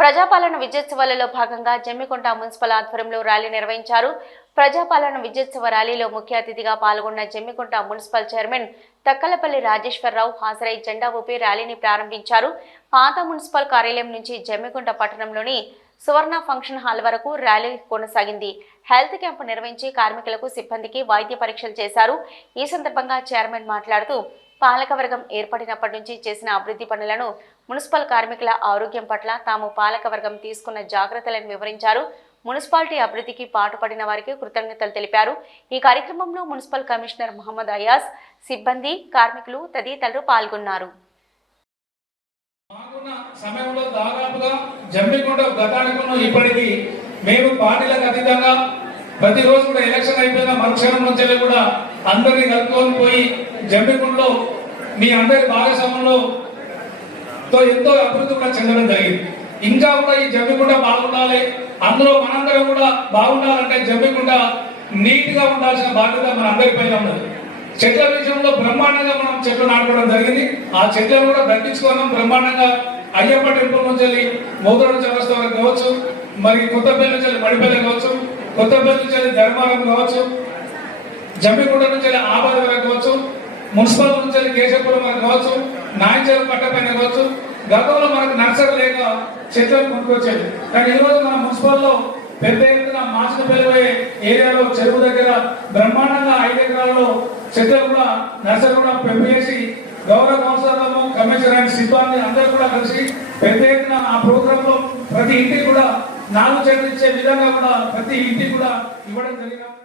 ప్రజాపాలన విజయోత్సవాలలో భాగంగా జమ్మికుంట మున్సిపల్ ఆధ్వర్యంలో ర్యాలీ నిర్వహించారు. ప్రజాపాలన విజయోత్సవ ర్యాలీలో ముఖ్య అతిథిగా పాల్గొన్న జమ్మికుంట మున్సిపల్ చైర్మన్ తక్కలపల్లి రాజేశ్వరరావు హాజరై జెండా ఊపి ర్యాలీని ప్రారంభించారు. పాత మున్సిపల్ కార్యాలయం నుంచి జమ్మికుంట పట్టణంలోని సువర్ణ ఫంక్షన్ హాల్ వరకు ర్యాలీ కొనసాగింది. హెల్త్ క్యాంపు నిర్వహించి కార్మికులకు సిబ్బందికి వైద్య పరీక్షలు చేశారు. ఈ సందర్భంగా చైర్మన్ మాట్లాడుతూ పాలకవర్గం ఏర్పడినప్పటి నుంచి చేసిన అభివృద్ధి పనులను, మున్సిపల్ కార్మికుల ఆరోగ్యం పట్ల తాము పాలకవర్గం తీసుకున్న జాగ్రత్తలను వివరించారు. మున్సిపాలిటీ అభివృద్ధికి పాటుపడిన వారికి కృతజ్ఞతలు తెలిపారు. ఈ కార్యక్రమంలో మున్సిపల్ కమిషనర్ మహమ్మద్ అయాజ్, సిబ్బంది, కార్మికులు తదితరులు పాల్గొన్నారు. సమయంలో దాదాపుగా జమ్మికుంట గతానికున్న ఇప్పటికీ మేము పార్టీలకు అతీతంగా ప్రతిరోజు కూడా ఎలక్షన్ అయిపోయిన మరుక్షణం నుంచి కూడా అందరినీ కలుపుకొని పోయి జమ్మికుంటలో మీ అందరి భాగస్వామ్యంలో ఎంతో అభివృద్ధి కూడా చెందడం జరిగింది. ఇంకా కూడా ఈ జమ్మికుంట బాగుండాలి, అందులో మనందరం కూడా బాగుండాలంటే జమ్మికుంట నీట్ గా ఉండాల్సిన బాధ్యత మన అందరిపైన ఉన్నది. చెట్ల విషయంలో బ్రహ్మాండంగా మనం చెట్లు నాటుకోవడం జరిగింది. ఆ చెట్లను కూడా దక్కించుకోవడం బ్రహ్మాండంగా అయ్యప్ప టెంపుల్ నుంచి మోదోడు చౌరస్తా వరకు కావచ్చు, మరి కొత్తపల్లి నుంచి మడిపల్లి కావచ్చు, కొత్తపల్లి నుంచి ధర్మారం కావచ్చు, జమ్మికుంట నుంచి ఆబాద్ వరకు కావచ్చు, మున్సిపల్ నుంచి కేశపురం వరకు కావచ్చు, నాయచల్ పట్టపైన కావచ్చు. గతంలో మనకు నర్సరీ లేక చెట్లను కొనుక్కొచ్చేది. కానీ ఈరోజు మన మున్సిపల్లో పెద్ద ఎత్తున మాచినపల్లి ఏరియాలో చెరువు దగ్గర బ్రహ్మాండంగా 5 ఎకరాల్లో చెట్లు కూడా నర్సరీ కూడా పెంపేసి గౌరవ కౌన్సిలర్లు, కమిషనర్ అండ్ సిబ్బంది అందరూ కూడా కలిసి పెద్ద ఎత్తున ఆ ప్రోగ్రామ్ లో ప్రతి ఇంటికి కూడా 4 చెట్లు ఇచ్చే విధంగా కూడా ప్రతి ఇంటికి కూడా ఇవ్వడం జరిగింది.